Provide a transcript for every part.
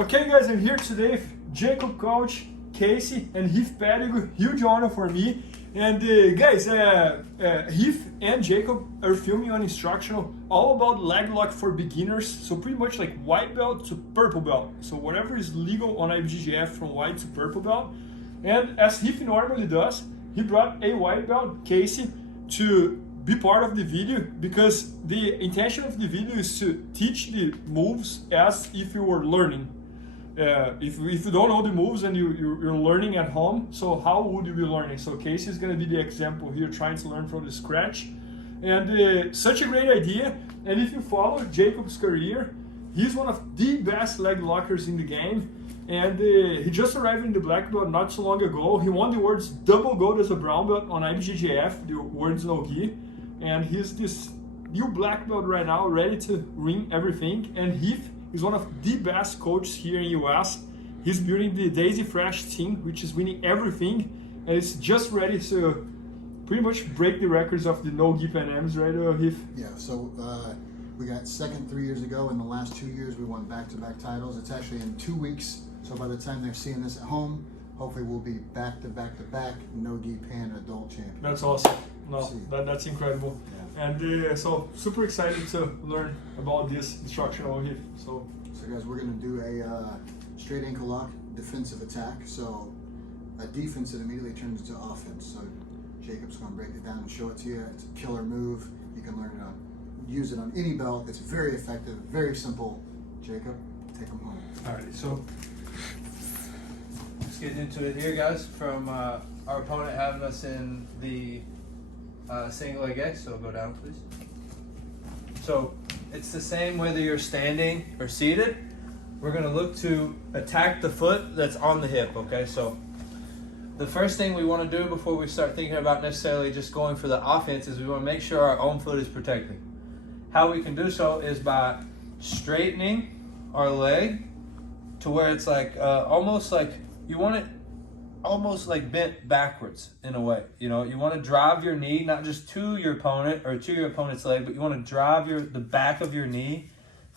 Okay guys, I'm here today with Jacob Coach, Casey and Heath Pedigo. Huge honor for me. And guys, Heath and Jacob are filming an instructional all about leg lock for beginners. So pretty much like white belt to purple belt. So whatever is legal on IBJJF from white to purple belt. And as Heath normally does, he brought a white belt, Casey, to be part of the video because the intention of the video is to teach the moves as if you were learning. If you don't know the moves and you're learning at home, so how would you be learning? So Casey is going to be the example here, trying to learn from the scratch. And such a great idea. And if you follow Jacob's career, he's one of the best leg lockers in the game. And he just arrived in the black belt not so long ago. He won the world's double gold as a brown belt on IBJJF, the world's no-gi. And he's this new black belt right now, ready to ring everything. And Heath is one of the best coaches here in US. He's building the Daisy Fresh team, which is winning everything. And it's just ready to pretty much break the records of the no-gi Pan-Ams, right, Heath? Yeah, so we got second 3 years ago. In the last 2 years, we won back-to-back titles. It's actually in 2 weeks. So by the time they're seeing this at home, hopefully we'll be back-to-back no-gi Pan adult champion. That's awesome. No, that's incredible. Yeah. And so super excited to learn about this instructional here. So guys, we're gonna do a straight ankle lock defensive attack. So a defense that immediately turns into offense. So Jacob's gonna break it down and show it to you. It's a killer move. You can learn to use it on any belt. It's very effective, very simple. Jacob, take them home. Alrighty, so let's get into it here, guys. From our opponent having us in the single leg X, so go down, please. So it's the same whether you're standing or seated. We're gonna look to attack the foot that's on the hip, okay? So the first thing we wanna do before we start thinking about necessarily just going for the offense is we wanna make sure our own foot is protected. How we can do so is by straightening our leg to where it's like almost like you want it almost like bent backwards in a way. You know, you want to drive your knee not just to your opponent or to your opponent's leg, but you want to drive the back of your knee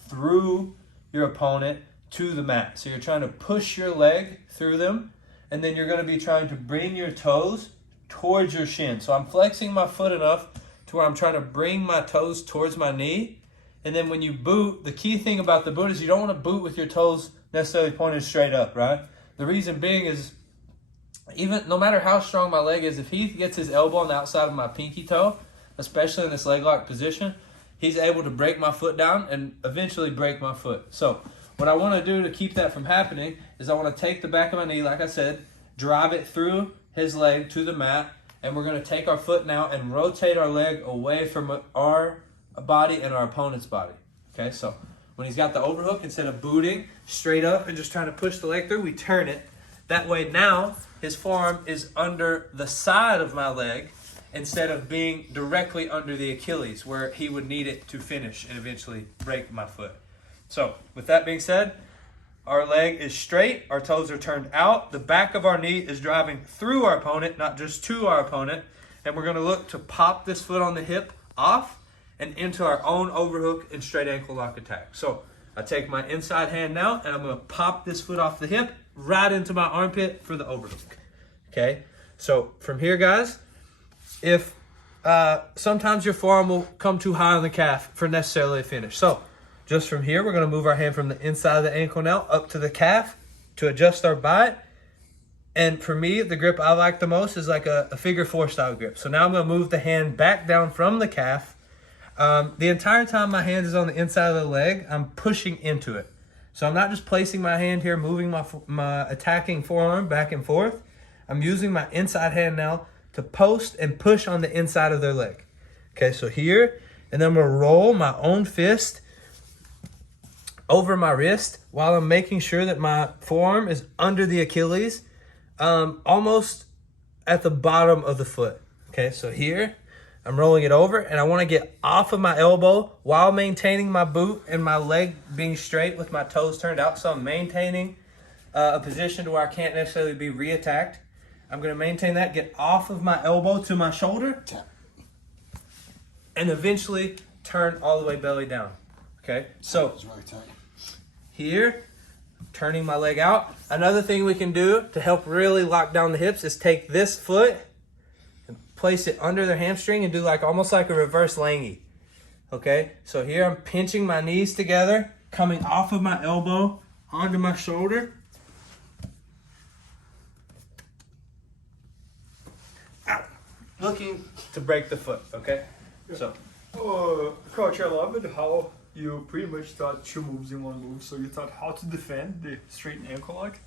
through your opponent to the mat. So you're trying to push your leg through them, and then you're going to be trying to bring your toes towards your shin. So I'm flexing my foot enough to where I'm trying to bring my toes towards my knee. And then when you boot, the key thing about the boot is you don't want to boot with your toes necessarily pointed straight up, right? The reason being is even no matter how strong my leg is, if he gets his elbow on the outside of my pinky toe, especially in this leg lock position, he's able to break my foot down and eventually break my foot. So what I want to do to keep that from happening is I want to take the back of my knee, like I said, drive it through his leg to the mat, and we're going to take our foot now and rotate our leg away from our body and our opponent's body. Okay, so when he's got the overhook, instead of booting straight up and just trying to push the leg through, we turn it. That way now his forearm is under the side of my leg instead of being directly under the Achilles where he would need it to finish and eventually break my foot. So with that being said, our leg is straight, our toes are turned out, the back of our knee is driving through our opponent, not just to our opponent, and we're going to look to pop this foot on the hip off and into our own overhook and straight ankle lock attack. So I take my inside hand now and I'm going to pop this foot off the hip right into my armpit for the overhook. Okay, so from here, guys, if sometimes your forearm will come too high on the calf for necessarily a finish. So just from here, we're going to move our hand from the inside of the ankle now up to the calf to adjust our bite. And for me, the grip I like the most is like a figure four style grip. So now I'm going to move the hand back down from the calf. The entire time my hand is on the inside of the leg, I'm pushing into it. So I'm not just placing my hand here, moving my attacking forearm back and forth. I'm using my inside hand now to post and push on the inside of their leg. Okay, so here, and then I'm gonna roll my own fist over my wrist while I'm making sure that my forearm is under the Achilles, almost at the bottom of the foot. Okay, so here, I'm rolling it over, and I want to get off of my elbow while maintaining my boot and my leg being straight with my toes turned out. So I'm maintaining a position to where I can't necessarily be re-attacked. I'm going to maintain that, get off of my elbow to my shoulder, tap, and eventually turn all the way belly down. Okay, so here, turning my leg out. Another thing we can do to help really lock down the hips is take this foot and place it under the hamstring and do like almost like a reverse langy. Okay, so here I'm pinching my knees together, coming off of my elbow onto my shoulder. Out. Looking to break the foot, okay? So. Coach, I love it how you pretty much taught 2 moves in 1 move. So you taught how to defend the straight ankle lock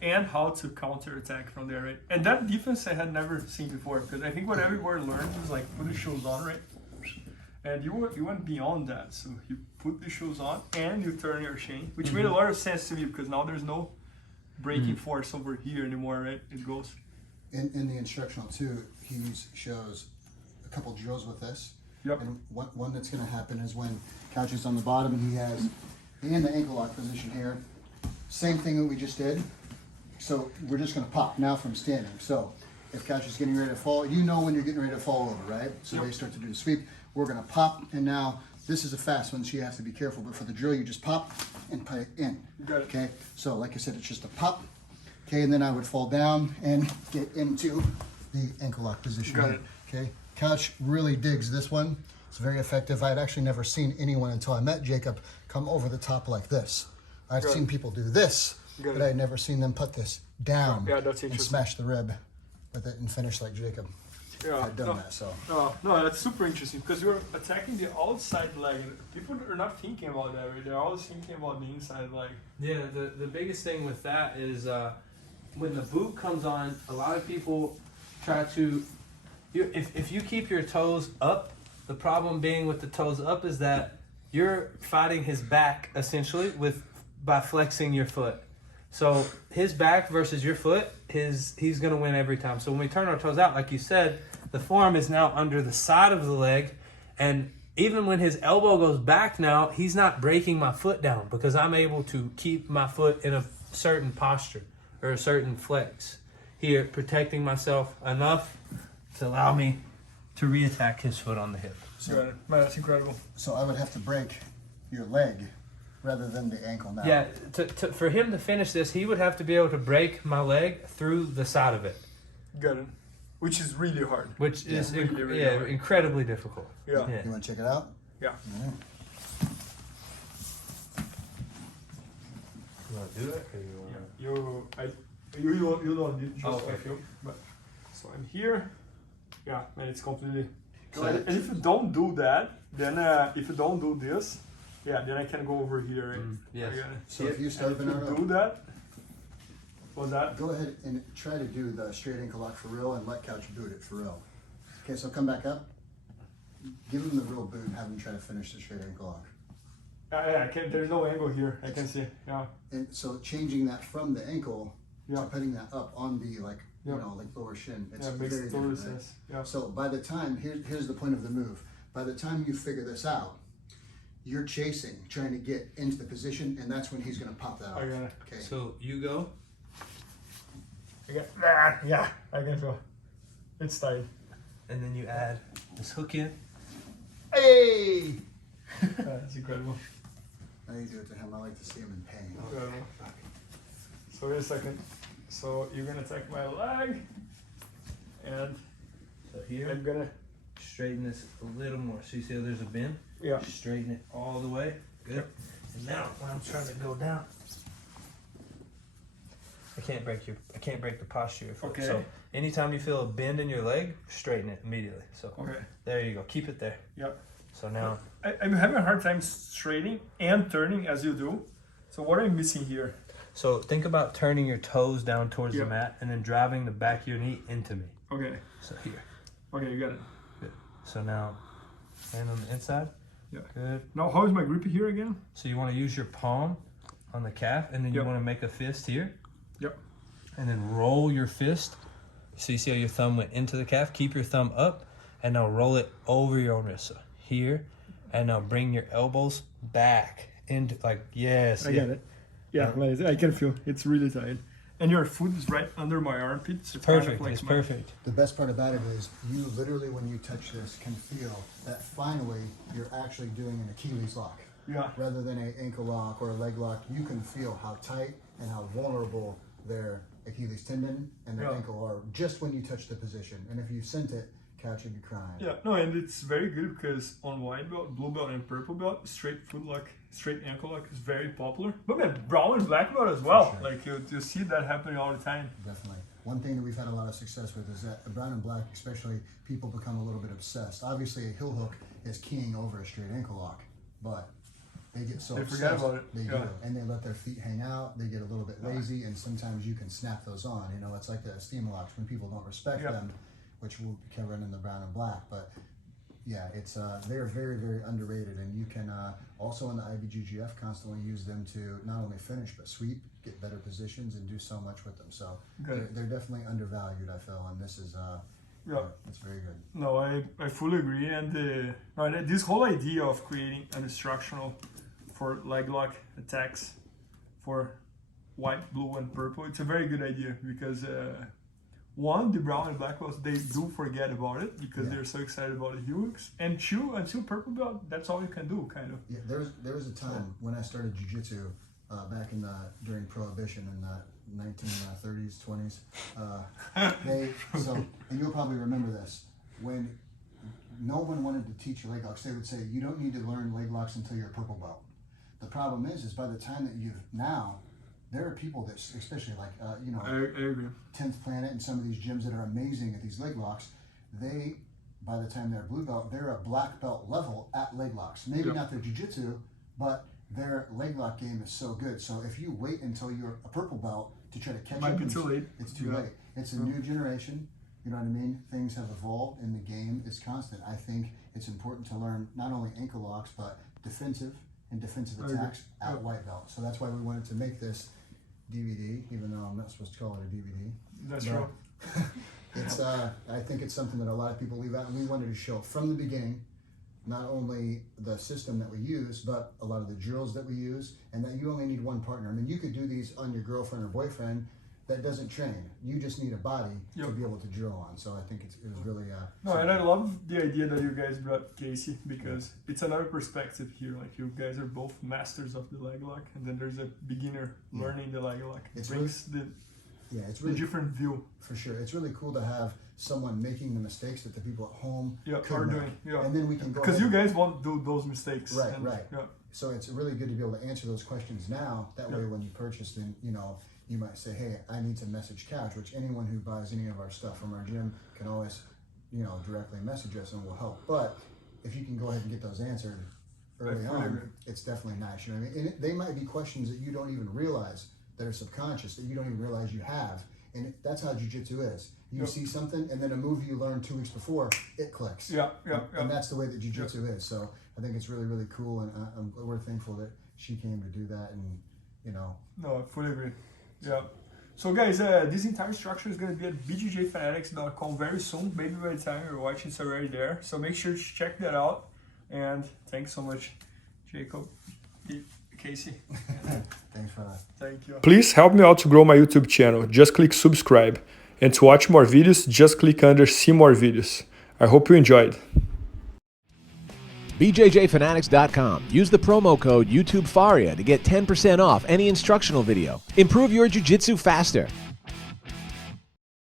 and how to counter attack from there, right? And that defense I had never seen before, because I think what everybody learned is like put the shoes on, right? And you went beyond that. So you put the shoes on and you turn your chain, which made a lot of sense to me, because now there's no braking force over here anymore, right? It goes. In the instructional too, he shows a couple drills with this. Yep. And one that's going to happen is when Couch is on the bottom and he has in the ankle lock position here. Same thing that we just did. So we're just going to pop now from standing. So if Couch is getting ready to fall, you know when you're getting ready to fall over, right? So they start to do the sweep. We're going to pop, and now this is a fast one, so you have to be careful. But for the drill, you just pop and put it in. Got it. Okay. So like I said, it's just a pop. Okay, and then I would fall down and get into the ankle lock position. Got it. Okay. Couch really digs this one. It's very effective. I had actually never seen anyone until I met Jacob come over the top like this. I've seen people do this, but I had never seen them put this down that's and interesting. smash the rib with it and finish like Jacob. Yeah, I've done that, so. No, that's super interesting, because you're attacking the outside leg. People are not thinking about that, right? They're always thinking about the inside leg. Yeah, the biggest thing with that is when the boot comes on, a lot of people try to, if you keep your toes up, the problem being with the toes up is that you're fighting his back essentially by flexing your foot. So his back versus your foot, he's gonna win every time. So when we turn our toes out, like you said, the forearm is now under the side of the leg, and even when his elbow goes back now, he's not breaking my foot down, because I'm able to keep my foot in a certain posture or a certain flex here, protecting myself enough to allow me to re-attack his foot on the hip. Man, that's incredible. So I would have to break your leg rather than the ankle now. Yeah, for him to finish this, he would have to be able to break my leg through the side of it. Got it. Which is really hard. Which is really hard. incredibly difficult. Yeah. You want to check it out? Yeah. Yeah. You want to do it? Or You don't need just okay. a few. But so I'm here. Yeah, man, it's completely. Go ahead. And if you don't do that, then if you don't do this, then I can go over here. Right? yes. So if you start, If you Bernardo, do that, what's that? go ahead and try to do the straight ankle lock for real and let Couch boot it for real. Okay, so come back up. Give him the real boot and have him try to finish the straight ankle lock. Yeah, I can. There's no angle here. I can see. Yeah. And so changing that from the ankle to Yeah. putting that up on the like Yeah. like lower shin. It's Yeah, makes very total different. Right? sense. Yeah. So by the time here's the point of the move. By the time you figure this out, you're chasing, trying to get into the position, and that's when he's gonna pop that off. I got it. Okay. So you go. Yeah, I can feel. It's tight. And then you add this hook in. Hey! That's incredible. Now you do it to him. I like to see him in pain. Incredible. So wait a second. So you're gonna take my leg, and So here, I'm gonna. straighten this a little more. So you see how there's a bend? Yeah. Straighten it all the way. Good. And now when I'm trying to go down, I can't break the posture of your foot. Okay. So anytime you feel a bend in your leg, straighten it immediately. So Okay. there you go. Keep it there. Yeah. So now I'm having a hard time straightening and turning as you do. So what am I missing here? So think about turning your toes down towards Yeah. the mat and then driving the back of your knee into me. Okay. So here. Okay, you got it. Good. So now hand on the inside. Yeah. Good. Now how is my grip here again? So you want to use your palm on the calf, and then you Yep. want to make a fist here. Yep. And then roll your fist. So you see how your thumb went into the calf? Keep your thumb up, and now roll it over your own wrist. So here, and now bring your elbows back into, like, yes. I get it. Yeah, I can feel it's really tight. And your foot is right under my armpit. So Perfect. like It's my- perfect. The best part about it is you literally, when you touch this, can feel that finally you're actually doing an Achilles lock. Yeah. rather than an ankle lock or a leg lock. You can feel how tight and how vulnerable their Achilles tendon and their ankle are just when you touch the position. And if you sent it, Couch would be crying. Yeah, no, and it's very good because on white belt, blue belt, and purple belt, straight foot lock, straight ankle lock is very popular. But man, brown and black belt as well. For sure. Like you see that happening all the time. Definitely. One thing that we've had a lot of success with is that the brown and black, especially, people become a little bit obsessed. Obviously, a heel hook is keying over a straight ankle lock, but they get so obsessed. Forget about it. They do, and they let their feet hang out. They get a little bit lazy, and sometimes you can snap those on. You know, it's like the steam locks when people don't respect them, which we'll cover in the brown and black. But yeah, it's they're very, very underrated, and you can also in the IBJJF constantly use them to not only finish but sweep, get better positions, and do so much with them. So they're definitely undervalued, I feel, and this is it's very good. No, I fully agree, and this whole idea of creating an instructional for leg lock attacks for white, blue, and purple, it's a very good idea because one, the brown and black belts, they do forget about it because they're so excited about the heel hooks, and two, until purple belt, that's all you can do, kind of. Yeah, there was a time when I started jiu-jitsu back in during Prohibition in the 1930s, 20s. And you'll probably remember this, when no one wanted to teach you leg locks, they would say, you don't need to learn leg locks until you're a purple belt. The problem is by the time that there are people that, especially like, I agree. 10th Planet and some of these gyms that are amazing at these leg locks, by the time they're blue belt, they're a black belt level at leg locks. Maybe not their jiu-jitsu, but their leg lock game is so good. So if you wait until you're a purple belt to try to catch up, be too late. It's too late. It's a new generation. You know what I mean? Things have evolved and the game is constant. I think it's important to learn not only ankle locks, but defensive attacks at white belt. So that's why we wanted to make this DVD, even though I'm not supposed to call it a DVD. That's true. It's I think it's something that a lot of people leave out, and we wanted to show from the beginning not only the system that we use, but a lot of the drills that we use, and that you only need one partner. I mean, you could do these on your girlfriend or boyfriend that doesn't train. You just need a body to be able to drill on. So I think it was really no, and I love the idea that you guys brought Casey, because it's another perspective here. Like, you guys are both masters of the leg lock, and then there's a beginner learning the leg lock. It brings it's really a different view. For sure. It's really cool to have someone making the mistakes that the people at home are doing. And then we can go because you guys won't do those mistakes. Right. So it's really good to be able to answer those questions now. That way when you purchase, then you might say, hey, I need to message Couch, which anyone who buys any of our stuff from our gym can always, directly message us and we'll help. But if you can go ahead and get those answered early on, it's definitely nice. You know what I mean? And they might be questions that you don't even realize that are subconscious, that you don't even realize you have. And that's how jiu-jitsu is. You see something, and then a move you learned 2 weeks before, it clicks. And that's the way that jiu-jitsu is. So I think it's really, really cool, and we're thankful that she came to do that, and No, I fully agree. Yeah. So guys, this entire structure is going to be at bjjfanatics.com very soon. Maybe by the time you're watching, it's already there. So make sure to check that out. And thanks so much, Jacob, Casey. Thanks for that. Thank you. Please help me out to grow my YouTube channel. Just click subscribe. And to watch more videos, just click under see more videos. I hope you enjoyed. BJJFanatics.com. Use the promo code YouTubeFaria to get 10% off any instructional video. Improve your jiu-jitsu faster.